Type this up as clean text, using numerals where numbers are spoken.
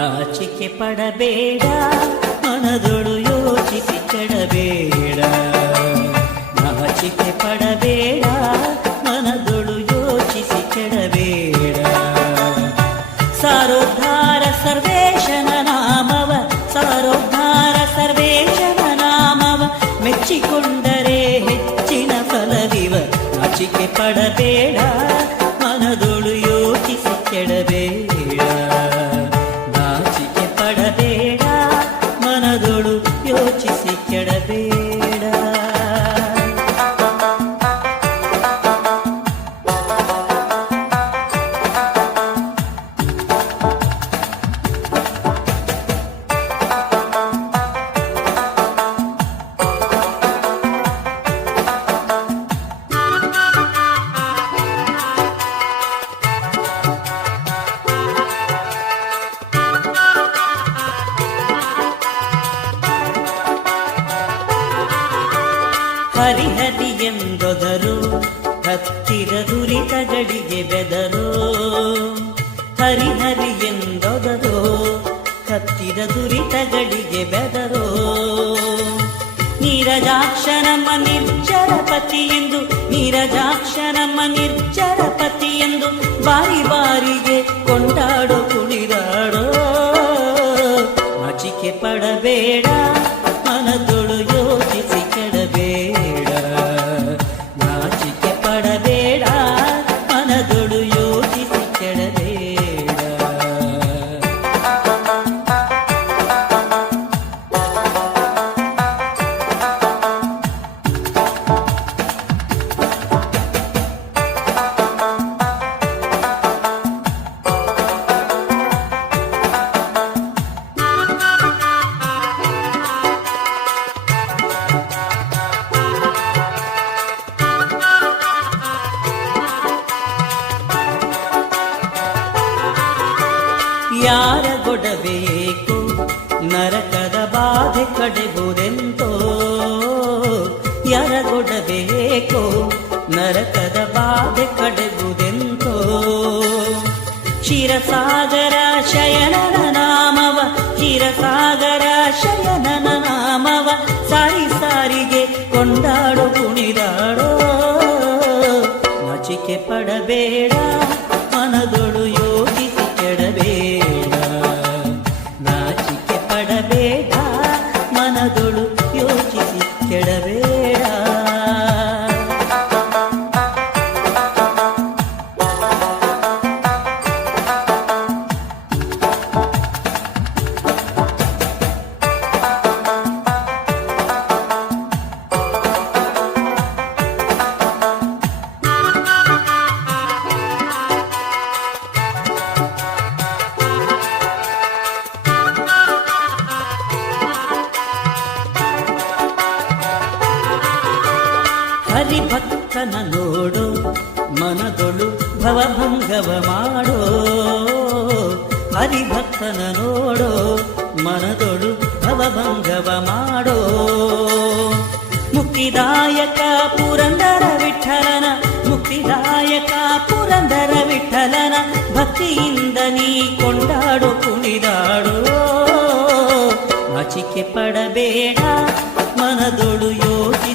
ನಾಚಿಕೆ ಪಡಬೇಡ, ಮನದೊಳು ಯೋಚಿಸಿ ಕೆಡಬೇಡ. ನಾಚಿಕೆ ಪಡಬೇಡ, ಮನದೊಳು ಯೋಚಿಸಿ ಕೆಡಬೇಡ. ಸಾರೋದ್ಧಾರ ಸರ್ವೇಶನ ನಾಮವ, ಸಾರೋದ್ಧಾರ ಸರ್ವೇಶನ ನಾಮವ ಮೆಚ್ಚಿಕೊಂಡರೆ ಹೆಚ್ಚಿನ ಫಲವಿವ. ನಾಚಿಕೆ ಪಡಬೇಡ, ಮನದೊಳು ಯೋಚಿಸಿ ಕೆಡಬೇಡ. ನಾಚಿಕೆ ಪಡಬೇಡ, ಮನದೊಳು ಯೋಚಿಸಿ ಕೆಡಬೇಡ. ಹರಿಹರಿ ಎಂದೊದರು, ಹತ್ತಿರ ದುರಿತಗಳಿಗೆ ಬೆದರು. ಹರಿಹರಿ ಎಂದೊದರು, ಹತ್ತಿರ ದುರಿತಗಳಿಗೆ ಬೆದರು. ನೀರಜಾಕ್ಷ ನಮ್ಮ ನಿರ್ಜರ ಪತಿ ಎಂದು, ನೀರಜಾಕ್ಷ ನಮ್ಮ ನಿರ್ಜರ ಪತಿ ಎಂದು ಬಾರಿ ಬಾರಿಗೆ ಕೊಂಡಾಡೋ ಕುಣಿದಾಡೋ. ನಾಚಿಕೆ ಪಡಬೇಡ, ಮನದೊಳು ಯೋಚಿಸಿ ಕೆಡಬೇಡ. ನಾಚಿಕೆ ಪಡಬೇಡ, ಮನದೊಳು ಯೋಚಿಸಿ ಕೆಡಬೇಡ. ಯಾರ ಗೊಡಬೇಕು ನರಕದ ಬಾಧೆ ಕಡೆಗುವುದೆಂತೋ. ಯಾರ ಗೊಡಬೇಕು ನರಕದ ಬಾಧೆ ಕಡೆಗುವುದೆಂತೋ. ಕ್ಷೀರಸಾಗರ ಶಯನನ ನಾಮವ, ಕ್ಷೀರಸಾಗರ ಶಯನನ ನಾಮವ ಸಾರಿ ಸಾರಿಗೆ ಕೊಂಡಾಡೋ ಕುಣಿದಾಡೋ. ನಾಚಿಕೆ ಪಡಬೇಡ, ಮನದೊಳು ಯೋಚಿಸಿ ಕೆಡಬೇಡ. ನಾಚಿಕೆ ಪಡಬೇಡ, ಮನದೊಳು ಯೋಚಿಸಿ ಕೆಡಬೇಡ. ಹರಿಭಕ್ತನ ನೋಡು, ಮನದೊಳು ಭವಭಂಗವ ಮಾಡೋ. ಹರಿಭಕ್ತನ ನೋಡೋ, ಮನದೊಳು ಭವಭಂಗವ ಮಾಡೋ. ಮುಕ್ತಿದಾಯಕ ಪುರಂದರ ವಿಠಲನ, ಮುಕ್ತಿದಾಯಕ ಪುರಂದರ ವಿಠಲನ ಭಕ್ತಿಯಿಂದ ನೀ ಕೊಂಡಾಡೋ ಕುಣಿದಾಡೋ. ನಾಚಿಕೆ ಪಡಬೇಡ, ಮನದೊಳು ಯೋಚಿ